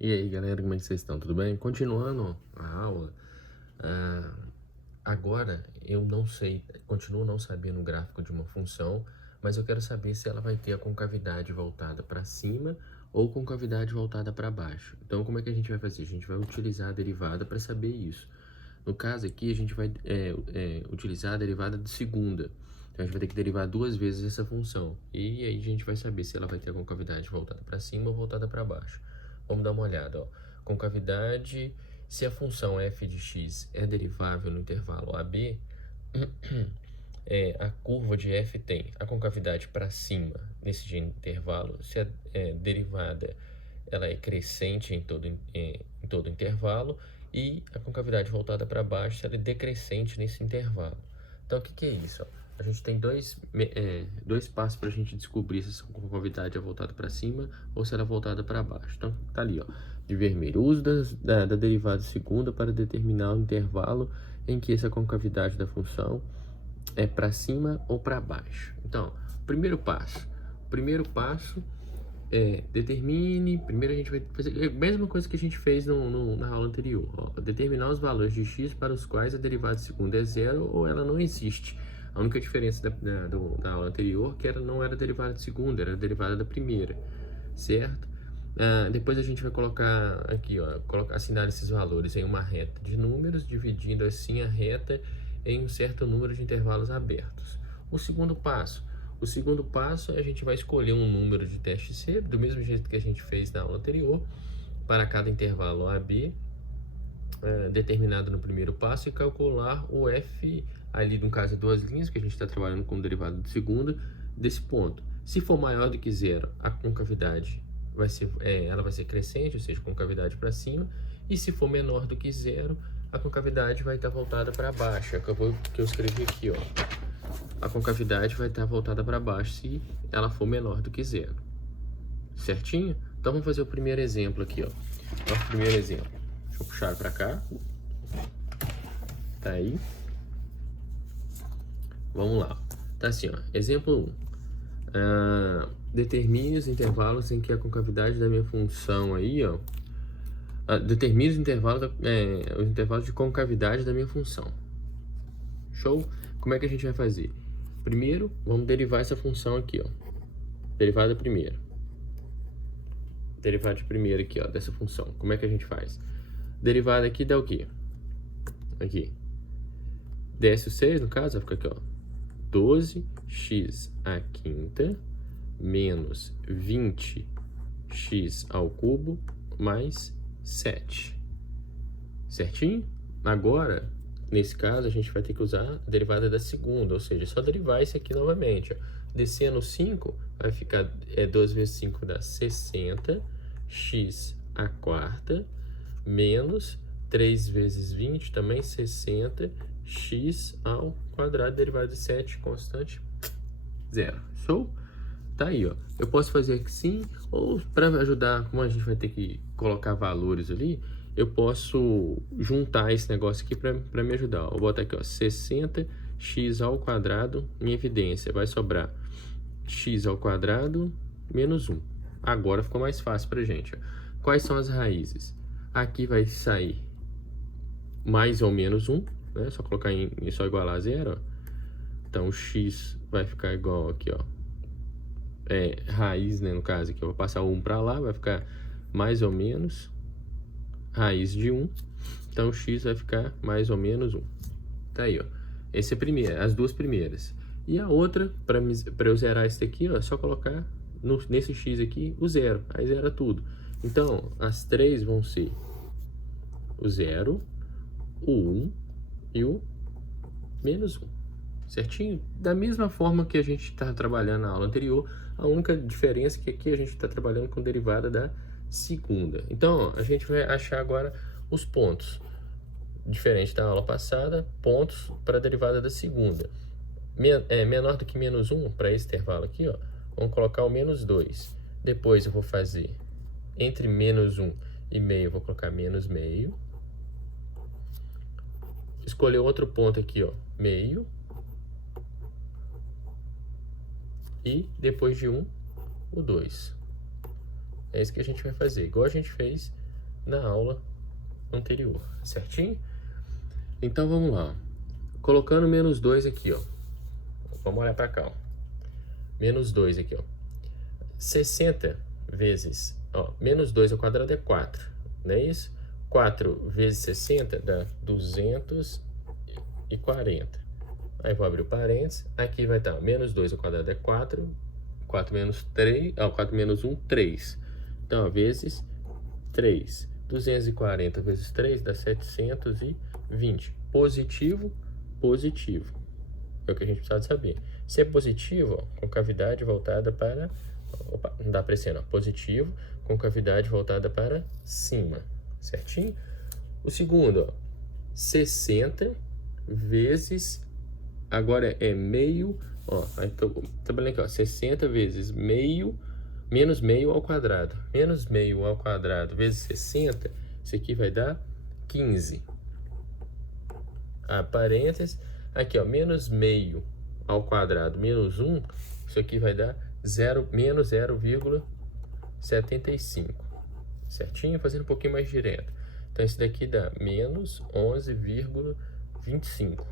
E aí, galera, como é que vocês estão? Tudo bem? Continuando a aula, agora eu não sei, continuo não sabendo o gráfico de uma função, mas eu quero saber se ela vai ter a concavidade voltada para cima ou concavidade voltada para baixo. Então, como é que a gente vai fazer? A gente vai utilizar a derivada para saber isso. No caso aqui, a gente vai utilizar a derivada de segunda. Então, a gente vai ter que derivar duas vezes essa função. E aí a gente vai saber se ela vai ter a concavidade voltada para cima ou voltada para baixo. Vamos dar uma olhada, ó. Concavidade, se a função f de x é derivável no intervalo AB, a curva de f tem a concavidade para cima nesse intervalo, se a derivada ela é crescente em todo intervalo, e a concavidade voltada para baixo ela é decrescente nesse intervalo. Então, o que é isso? A gente tem dois passos para a gente descobrir se essa concavidade é voltada para cima ou se ela é voltada para baixo. Então, tá ali, ó, de vermelho. O uso da derivada segunda para determinar o intervalo em que essa concavidade da função é para cima ou para baixo. Então, primeiro passo determine. Primeiro a gente vai fazer a mesma coisa que a gente fez na aula anterior, ó, determinar os valores de x para os quais a derivada segunda é zero ou ela não existe. A única diferença da aula anterior que não era derivada de segunda, era derivada da primeira, certo? Depois a gente vai colocar aqui, ó, assinar esses valores em uma reta de números, dividindo assim a reta em um certo número de intervalos abertos. O segundo passo a gente vai escolher um número de teste C, do mesmo jeito que a gente fez na aula anterior, para cada intervalo AB, determinado no primeiro passo, e calcular o f, ali no caso duas linhas, que a gente está trabalhando com derivada de segunda, desse ponto. Se for maior do que zero, a concavidade ela vai ser crescente, ou seja, concavidade para cima, e se for menor do que zero, a concavidade vai estar voltada para baixo, que eu escrevi aqui, ó. A concavidade vai estar voltada para baixo se ela for menor do que zero. Certinho? Então vamos fazer o primeiro exemplo aqui, ó. Nosso primeiro exemplo. Deixa eu puxar para cá. Tá aí. Vamos lá. Tá assim, ó. Exemplo 1. Determine os intervalos em que a concavidade da minha função aí, ó. Determine os intervalos de concavidade da minha função. Show? Como é que a gente vai fazer? Primeiro, vamos derivar essa função aqui, ó. Derivada primeira. Derivada de primeira aqui, ó, dessa função. Como é que a gente faz? Derivada aqui dá o quê? Aqui. Desce o 6, no caso, vai ficar aqui, ó. 12x à quinta menos 20x ao cubo mais 7. Certinho? Agora, nesse caso, a gente vai ter que usar a derivada da segunda, ou seja, só derivar isso aqui novamente, ó. Descendo 5, vai ficar 2 vezes 5 dá 60, x à quarta, menos 3 vezes 20, também 60, x ao quadrado, derivada de 7, constante, zero. Show? Tá aí, ó. Eu posso fazer assim, ou para ajudar, como a gente vai ter que colocar valores ali, eu posso juntar esse negócio aqui para me ajudar. Eu vou botar aqui, ó, 60x ao quadrado em evidência. Vai sobrar x ao quadrado menos 1. Agora ficou mais fácil pra gente, ó. Quais são as raízes? Aqui vai sair mais ou menos 1, né? Só colocar só igualar a zero, ó. Então, x vai ficar igual aqui, ó. Raiz, né, no caso aqui, eu vou passar o 1 para lá, vai ficar mais ou menos raiz de 1. Então, x vai ficar mais ou menos 1. Tá aí, ó. Essa é as duas primeiras. E a outra, para eu zerar isso daqui, ó, é só colocar nesse x aqui o zero. Aí zera tudo. Então, as três vão ser o 0, o 1 e o menos 1. Certinho? Da mesma forma que a gente está trabalhando na aula anterior, a única diferença é que aqui a gente está trabalhando com derivada da segunda. Então, ó, a gente vai achar agora os pontos. Diferente da aula passada, pontos para a derivada da segunda. Menor do que menos 1, para esse intervalo aqui, ó, vamos colocar o menos 2. Depois eu vou fazer entre menos 1 e meio, eu vou colocar menos meio. Escolher outro ponto aqui, ó, meio. E depois de 1, o 2. É isso que a gente vai fazer, igual a gente fez na aula anterior, certinho? Então vamos lá, colocando menos 2 aqui, ó. Vamos olhar para cá, ó. Menos 2 aqui, ó. 60 vezes, ó, menos 2 ao quadrado é 4, não é isso? 4 vezes 60 dá 240. Aí vou abrir o parênteses, aqui vai estar menos 2 ao quadrado é 4, 4 menos 3, ó, 4 menos 1, 3. Então, ó, vezes 3. 240 vezes 3 dá 720. Positivo, positivo. É o que a gente precisa saber. Se é positivo, ó, com cavidade voltada para... Opa, não dá para esse, não. Positivo, com cavidade voltada para cima. Certinho? O segundo, ó, 60 vezes... Agora é meio... Ó, trabalhando aqui, ó, 60 vezes meio... Menos meio ao quadrado. Menos meio ao quadrado vezes 60, isso aqui vai dar 15. A parênteses, aqui ó, menos meio ao quadrado menos 1, isso aqui vai dar menos 0,75. Certinho? Fazendo um pouquinho mais direto. Então, esse daqui dá menos 11,25.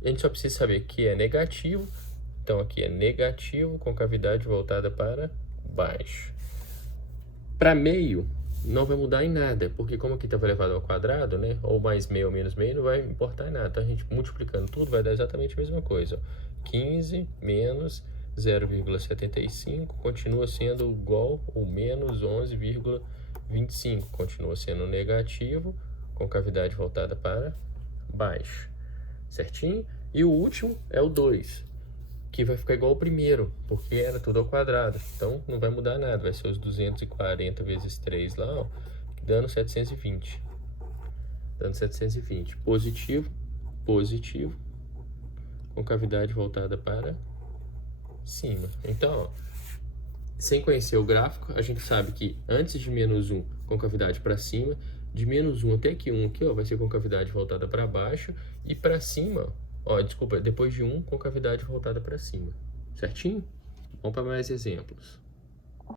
A gente só precisa saber que é negativo. Então, aqui é negativo com cavidade voltada para baixo. Para meio, não vai mudar em nada, porque como aqui estava elevado ao quadrado, né? Ou mais meio ou menos meio, não vai importar em nada. Então, a gente multiplicando tudo vai dar exatamente a mesma coisa. Ó. 15 menos 0,75 continua sendo igual ou menos 11,25. Continua sendo negativo com cavidade voltada para baixo. Certinho? E o último é o 2. Que vai ficar igual ao primeiro, porque era tudo ao quadrado. Então, não vai mudar nada. Vai ser os 240 vezes 3 lá, ó, dando 720. Dando 720. Positivo, positivo, com cavidade voltada para cima. Então, ó, sem conhecer o gráfico, a gente sabe que antes de menos 1, com cavidade para cima, de menos 1 até que 1 aqui, ó, vai ser com cavidade voltada para baixo, e para cima... Ó, desculpa, depois de 1 com cavidade voltada para cima. Certinho? Vamos para mais exemplos.